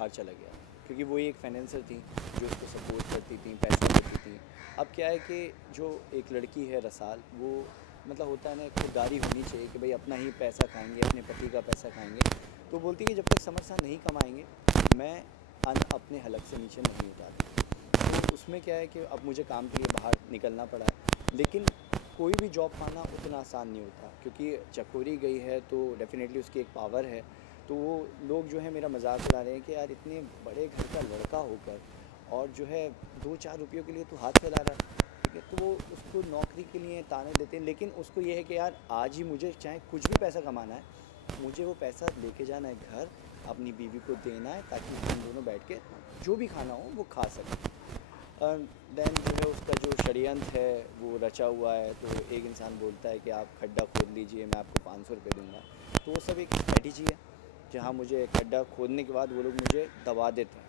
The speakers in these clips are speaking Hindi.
बाहर चला गया, क्योंकि वो एक फाइनेंसर थी जो उसको सपोर्ट करती थी, पैसा देती थी। अब क्या है कि जो एक लड़की है रसाल, वो मतलब होता है ना, खुददारी होनी चाहिए कि भाई अपना ही पैसा खाएंगे, अपने पति का पैसा खाएंगे। तो बोलती है कि जब तक समर साथ नहीं कमाएंगे मैं अन्न अपने हलक से नीचे नहीं उतारती। तो उसमें क्या है कि अब मुझे काम के लिए बाहर निकलना पड़ा है, लेकिन कोई भी जॉब पाना उतना आसान नहीं होता, क्योंकि चकोरी गई है तो डेफिनेटली उसकी एक पावर है। तो वो लोग जो है मेरा मजाक उड़ा रहे हैं कि यार इतने बड़े घर का लड़का होकर और जो है 2-4 रुपयों के लिए तो हाथ फैला रहा है, ठीक है। तो वो उसको नौकरी के लिए ताने देते हैं, लेकिन उसको ये है कि यार आज ही मुझे चाहे कुछ भी पैसा कमाना है, मुझे वो पैसा लेके जाना है घर, अपनी बीवी को देना है, ताकि हम दोनों बैठ के जो भी खाना हो वो खा सकें। देन जो है उसका जो षड्यंत्र है वो रचा हुआ है। तो एक इंसान बोलता है कि आप खड्डा खोद लीजिए, मैं आपको 500 रुपये दूंगा। तो वो सब एक स्ट्रेटजी है, जहाँ मुझे खड्डा खोदने के बाद वो लोग मुझे दबा देते हैं।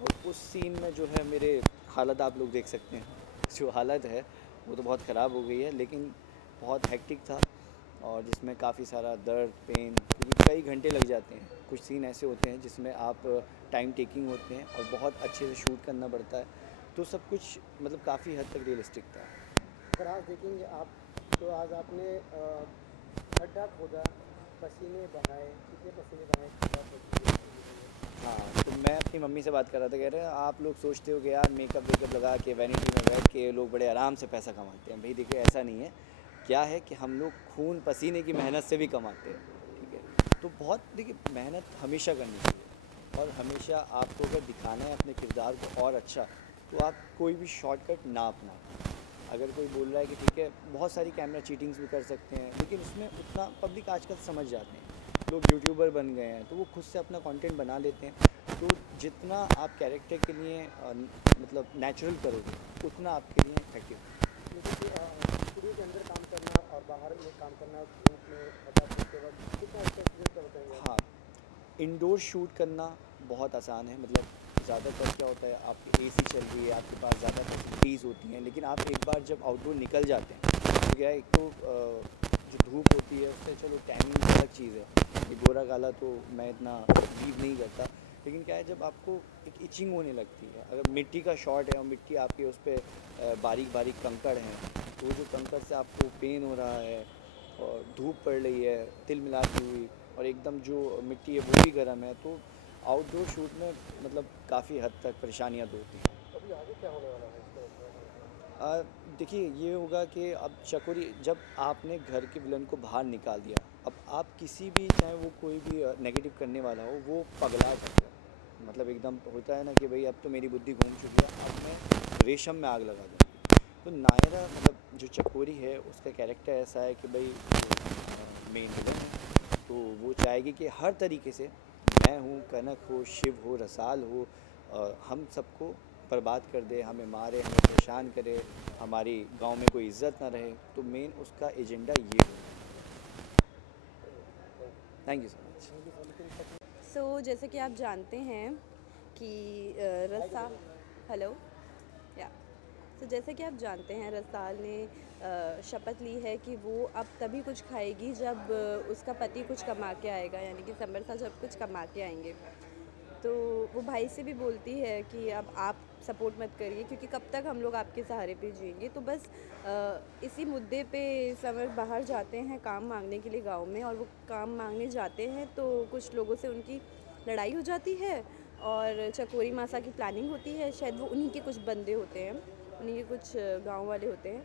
और उस सीन में जो है मेरे हालत आप लोग देख सकते हैं। जो हालत है वो तो बहुत ख़राब हो गई है, लेकिन बहुत हेक्टिक था, और जिसमें काफ़ी सारा दर्द, पेन, क्योंकि कई घंटे लग जाते हैं। कुछ सीन ऐसे होते हैं जिसमें आप टाइम टेकिंग होते हैं और बहुत अच्छे से शूट करना पड़ता है। तो सब कुछ मतलब काफ़ी हद तक रियलिस्टिक था। अगर आज देखेंगे आप, तो आज आपने खड्डा खोदा, पसीने बहाए, कितने पसीने बहाए, खड्डा खोदा? हाँ, तो मैं अपनी मम्मी से बात कर रहा था, कह रहे हैं आप लोग सोचते हो कि यार मेकअप वेकअप लगा के वैनिटी में बैठ के लोग बड़े आराम से पैसा कमाते हैं। भाई देखिए ऐसा नहीं है, क्या है कि हम लोग खून पसीने की मेहनत से भी कमाते हैं, ठीक है। तो बहुत देखिए मेहनत हमेशा करनी चाहिए, और हमेशा आपको अगर दिखाना है अपने किरदार को और अच्छा, तो आप कोई भी शॉर्टकट ना अपनाएं। अगर कोई बोल रहा है कि ठीक है बहुत सारी कैमरा चीटिंग्स भी कर सकते हैं, लेकिन उसमें उतना पब्लिक आजकल समझ जाते हैं, लोग यूट्यूबर बन गए हैं तो वो खुद से अपना कंटेंट बना लेते हैं। तो जितना आप कैरेक्टर के लिए मतलब नेचुरल करोगे, उतना आपके लिए इफेक्टिव है। जैसे कि स्टूडियो के अंदर काम करना और बाहर में काम करना, धूप में खड्डा खोदते वक्त कितना अच्छा एक्सपीरियंस का बताएंगे आप? हाँ, इंडोर शूट करना बहुत आसान है। मतलब ज़्यादातर क्या होता है, आपकी एसी चल रही है, आपके पास ज़्यादा फैसिलिटीज़ होती हैं, लेकिन आप एक बार जब आउटडोर निकल जाते हैं तो क्या है, एक तो जो धूप होती है उससे चलो टैनिंग अलग चीज़ है, ये गोरा काला तो मैं इतना बिलीव नहीं करता। लेकिन क्या है, जब आपको एक इचिंग होने लगती है, अगर मिट्टी का शॉट है और मिट्टी आपके उस पर बारीक बारीक कंकड़ हैं, तो जो कंकड़ से आपको पेन हो रहा है, और धूप पड़ रही है तिल मिलाती हुई, और एकदम जो मिट्टी है वो भी गर्म है, तो आउटडोर शूट में मतलब काफ़ी हद तक परेशानियाँ तो होती हैं। अभी आगे क्या होने वाला है इसका मतलब? देखिए ये होगा कि अब चकोरी, जब आपने घर के विलन को बाहर निकाल दिया, अब आप किसी भी, चाहे वो कोई भी नेगेटिव करने वाला हो, वो पगला जाएगा। मतलब एकदम होता है ना कि भाई अब तो मेरी बुद्धि घूम चुकी है, अब मैं रेशम में आग लगा दूँगी। तो नायरा मतलब जो चकोरी है उसका कैरेक्टर ऐसा है कि भाई मेन विलन है, तो वो चाहेगी कि हर तरीके से, मैं हूँ, कनक हो, शिव हो, रसाल हो, हम सबको बर्बाद कर दे, हमें मारे, हमें परेशान करे, हमारी गांव में कोई इज्जत ना रहे। तो मेन उसका एजेंडा ये हो। Thank you so much. Thank you so much. जैसे कि आप जानते हैं कि रसा हेलो या जैसे कि आप जानते हैं रसाल ने शपथ ली है कि वो अब तभी कुछ खाएगी जब उसका पति कुछ कमा के आएगा, यानी कि समर साथ जब कुछ कमा के आएंगे। तो वो भाई से भी बोलती है कि अब आप सपोर्ट मत करिए, क्योंकि कब तक हम लोग आपके सहारे पे जिएंगे। तो बस इसी मुद्दे पे समर बाहर जाते हैं काम मांगने के लिए गांव में, और वो काम मांगने जाते हैं तो कुछ लोगों से उनकी लड़ाई हो जाती है, और चकोरी मासा की प्लानिंग होती है। शायद वो उन्हीं के कुछ बंदे होते हैं, उन्हीं के कुछ गांव वाले होते हैं।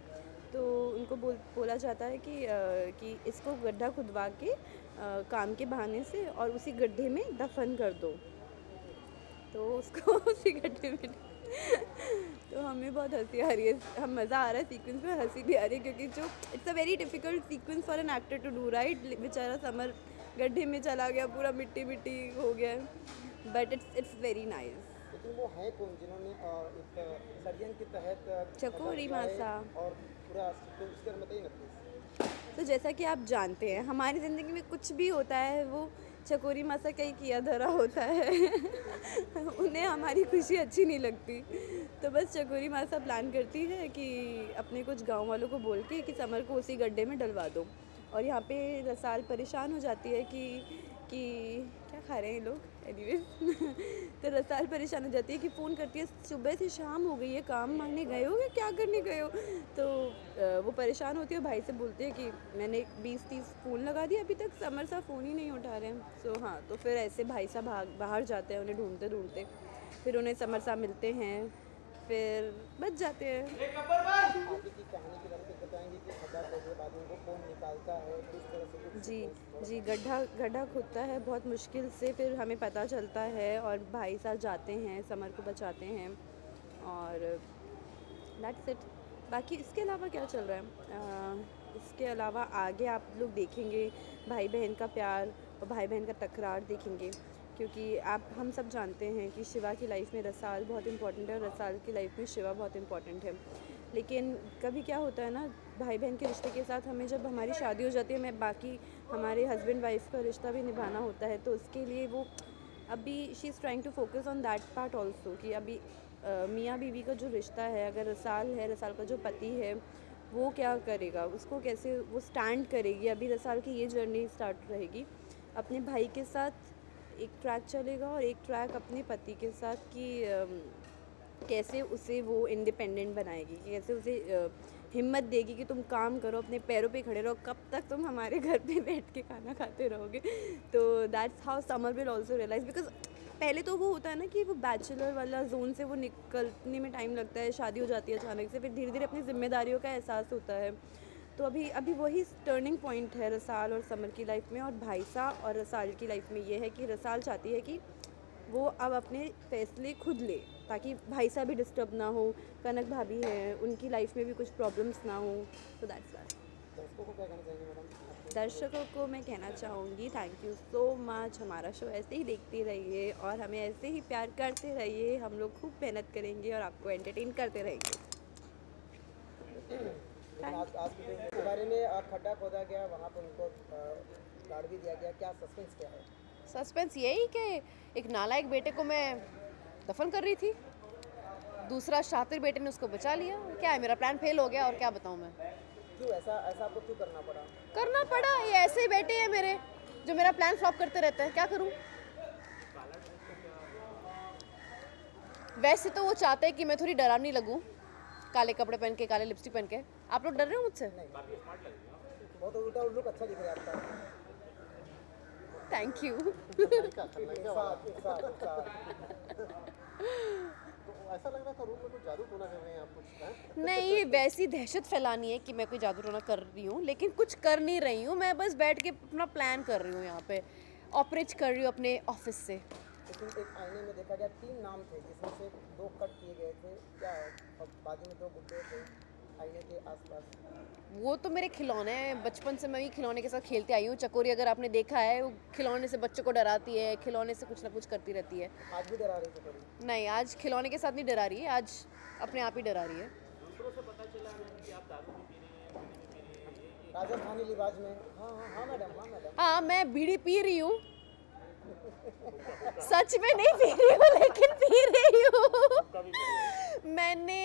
तो उनको बोला जाता है कि इसको गड्ढा खुदवा के काम के बहाने से और उसी गड्ढे में दफन कर दो। तो उसको उसी गड्ढे में तो हमें बहुत हंसी आ रही है, हम मज़ा आ रहा है सीक्वेंस में, हंसी भी आ रही है, क्योंकि जो it's a very difficult sequence for an actor to do, right. बेचारा समर गड्ढे में चला गया, पूरा मिट्टी मिट्टी हो गया, बट इट्स वेरी नाइस। लेकिन वो है कौन जिन्होंने एक षड्यंत्र के तहत खड्डा चकोरी खुदवाए मासा। और पूरा सीक्वेंस इसके बारे में बताइए ना प्लीज़। तो जैसा कि आप जानते हैं हमारी ज़िंदगी में कुछ भी होता है वो चकोरी मासा का ही किया धरा होता है। उन्हें हमारी खुशी अच्छी नहीं लगती, तो बस चकोरी मासा प्लान करती है कि अपने कुछ गांव वालों को बोल के कि समर को उसी गड्ढे में डलवा दो। और यहाँ पे रसाल परेशान हो जाती है कि क्या खा रहे हैं ये लोग एनीवेज तो रसाल परेशान हो जाती है कि फ़ोन करती है सुबह से शाम हो गई है, काम मांगने गए हो या क्या करने गए हो। तो वो परेशान होती है, भाई से बोलती है कि मैंने 20-30 फ़ोन लगा दिए अभी तक समर साहब फ़ोन ही नहीं उठा रहे हैं। सो हाँ, तो फिर ऐसे भाई साहब बाहर जाते हैं उन्हें ढूंढते ढूंढते, फिर उन्हें समर साहब मिलते हैं, फिर बच जाते हैं। आगे की कहानी के बारे में कुछ बताएंगे कि खड्डा खोदने के बाद उनको कौन निकालता है, किस तरह से कुछ जी sequence जी, गड्ढा खुदता है बहुत मुश्किल से, फिर हमें पता चलता है और भाई साहब जाते हैं, समर को बचाते हैं और दैट्स इट। बाकी इसके अलावा क्या चल रहा है, इसके अलावा आगे आप लोग देखेंगे भाई बहन का प्यार और भाई बहन का तकरार देखेंगे, क्योंकि हम सब जानते हैं कि शिवा की लाइफ में रसाल बहुत इम्पोर्टेंट है और रसाल की लाइफ में शिवा बहुत इम्पोर्टेंट है। लेकिन कभी क्या होता है ना, भाई बहन के रिश्ते के साथ हमें जब हमारी शादी हो जाती है, हमें बाकी हमारे हस्बैंड वाइफ का रिश्ता भी निभाना होता है, तो उसके लिए वो अभी she is trying to focus on that part also कि अभी मियाँ बीवी का जो रिश्ता है, अगर रसाल है, रसाल का जो पति है, वो क्या करेगा, उसको कैसे वो स्टैंड करेगी। अभी रसाल की ये जर्नी स्टार्ट रहेगी, अपने भाई के साथ एक ट्रैक चलेगा और एक ट्रैक अपने पति के साथ कि कैसे उसे वो इंडिपेंडेंट बनाएगी, कैसे उसे हिम्मत देगी कि तुम काम करो, अपने पैरों पे खड़े रहो, कब तक तुम हमारे घर पे बैठ के खाना खाते रहोगे। तो that's how summer will also realize, because पहले तो वो होता है ना कि वो बैचलर वाला जोन से वो निकलने में टाइम लगता है, शादी हो जाती है अचानक से, फिर धीरे धीरे अपनी जिम्मेदारियों का एहसास होता है। तो अभी अभी वही टर्निंग पॉइंट है रसाल और समर की लाइफ में, और भाईसा और रसाल की लाइफ में ये है कि रसाल चाहती है कि वो अब अपने फैसले खुद ले, ताकि भाईसा भी डिस्टर्ब ना हो, कनक भाभी हैं उनकी लाइफ में भी कुछ प्रॉब्लम्स ना हो। तो दैट्स दैट। दर्शकों को क्या कहना चाहेंगे मैडम? दर्शकों को मैं कहना चाहूँगी थैंक यू सो मच, हमारा शो ऐसे ही देखते रहिए और हमें ऐसे ही प्यार करते रहिए, हम लोग खूब मेहनत करेंगे और आपको एंटरटेन करते रहेंगे। लेकिन आज की फिल्म के बारे में खड्डा खोदा गया, वहाँ पर उनको गाड़ भी दिया गया, क्या सस्पेंस क्या है? सस्पेंस यही कि एक नालायक बेटे को मैं दफन कर रही थी, दूसरा शातिर बेटे ने उसको बचा लिया। क्या है, मेरा प्लान फेल हो गया और क्या बताऊँ मैं। क्यों ऐसा ऐसा आपको क्यों करना पड़ा? करना पड़ा, ये ऐसे ही बेटे हैं मेरे जो मेरा प्लान फ्लॉप करते रहते हैं, क्या करूँ। वैसे तो वो चाहते हैं कि मैं थोड़ी डरावनी लगूं, काले कपड़े पहन के, काले लिपस्टिक पहन के। आप लोग डर रहे हो मुझसे? बहुत उल्टा लुक अच्छा दिख रहा है आपका। Thank you. ऐसा लग रहा था रूम में कुछ जादू टोना कर रहे हैं आप कुछ हैं? नहीं, वैसी दहशत फैलानी है कि मैं कोई जादू टोना कर रही हूँ, लेकिन कुछ कर नहीं रही हूँ, मैं बस बैठ के अपना प्लान कर रही हूँ, यहाँ पे ऑपरेट कर रही हूँ अपने ऑफिस से। लेकिन एक आईने में देखा गया 3 नाम थे जिसमें से 2 कट किए गए थे, क्या है? और बाजू में 2 गुड्डे थे आईने के आसपास। वो तो मेरे खिलौने हैं, बचपन से मैं भी खिलौने के साथ खेलती आई हूँ। चकोरी अगर आपने देखा है, वो खिलौने से बच्चों को डराती है, खिलौने से कुछ ना कुछ करती रहती है। आज भी डरा रही थी थोड़ी। नहीं, आज खिलौने के साथ नहीं डरा रही है, आज अपने आप ही डरा रही है। राजस्थानी लिबाज में। हाँ हाँ हाँ मैडम, हाँ मैडम। हाँ, मैं बीड़ी पी रही हूँ, सच में नहीं पी रही हूँ लेकिन पी रही हूँ। मैंने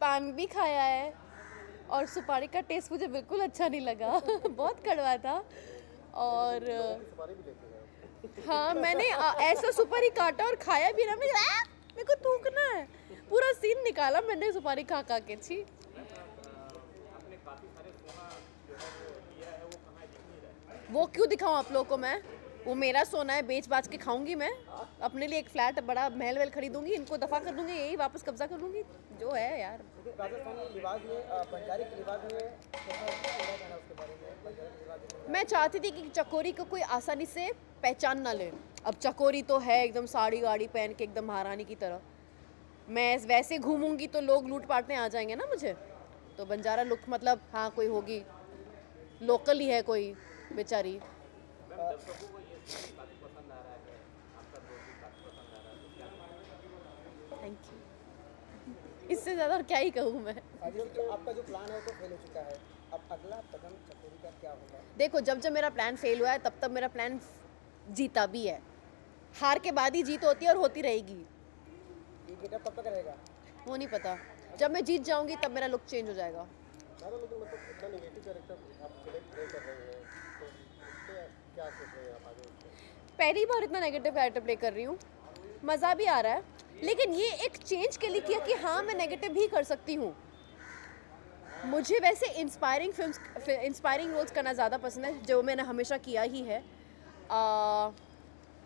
पान भी खाया है और सुपारी का टेस्ट मुझे बिल्कुल अच्छा नहीं लगा। बहुत कड़वा था। और सुपारी भी लेके गए। हाँ, मैंने ऐसा सुपारी काटा और खाया भी ना, मेरे को थूकना है, पूरा सीन निकाला मैंने सुपारी खा खा के। छी, वो क्यों दिखाऊं आप लोगों को मैं? वो मेरा सोना है, बेच बाच के खाऊंगी मैं, अपने लिए एक फ्लैट बड़ा महल वहल खरीदूंगी, इनको दफा कर दूंगी, यही वापस कब्जा कर लूंगी, जो है यार। लेकिन राजस्थानी लिबाज में बंजारी के लिबाज में कैसा कहना उसके बारे में? बंजारी के लिबाज में मैं चाहती थी कि चकोरी को कोई आसानी से पहचान ना ले। अब चकोरी तो है एकदम साड़ी गाड़ी पहन के एकदम महारानी की तरह, मैं वैसे घूमूंगी तो लोग लूट पाटने आ जाएंगे ना मुझे। तो बंजारा लुक मतलब हाँ, कोई होगी, लोकल ही है कोई बेचारी। थैंक यू, इससे ज़्यादा और क्या ही कहूँ मैं। आपका जो प्लान है वो तो फेल हो चुका है, अब अगला कदम चकोरी का क्या होगा? देखो, जब जब मेरा प्लान फेल हुआ है तब तब मेरा प्लान जीता भी है। हार के बाद ही जीत होती है और होती रहेगी। ये गेटअप कब तक रहेगा? वो नहीं पता, जब मैं जीत जाऊंगी तब मेरा लुक चेंज हो जाएगा। मैडम लेकिन मतलब इतना नेगेटिव कैरेक्टर आप प्ले कर रहे हैं, तो उससे क्या सोच रहे हैं आप आगे उससे? पहली बार इतना नेगेटिव कैरेक्टर प्ले कर रही हूँ, मज़ा भी आ रहा है, लेकिन ये एक चेंज के लिए किया कि हाँ मैं नेगेटिव भी कर सकती हूँ। मुझे वैसे इंस्पायरिंग रोल्स करना ज़्यादा पसंद है, जो मैंने हमेशा किया ही है।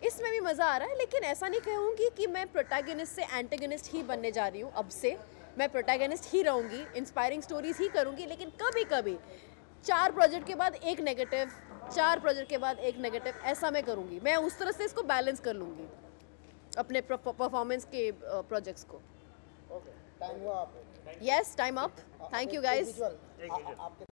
इसमें भी मज़ा आ रहा है, लेकिन ऐसा नहीं कहूँगी कि मैं प्रोटैगनिस्ट से एंटेगनिस्ट ही बनने जा रही हूँ। अब से मैं प्रोटैगनिस्ट ही रहूँगी, इंस्पायरिंग स्टोरीज़ ही करूँगी, लेकिन कभी कभी 4 प्रोजेक्ट के बाद एक नेगेटिव, 4 प्रोजेक्ट के बाद एक नेगेटिव, ऐसा मैं करूँगी। मैं उस तरह से इसको बैलेंस कर लूँगी अपने परफॉर्मेंस के प्रोजेक्ट्स को। ओके, टाइम हुआ आपको। Yes, time up. Thank you guys. आपके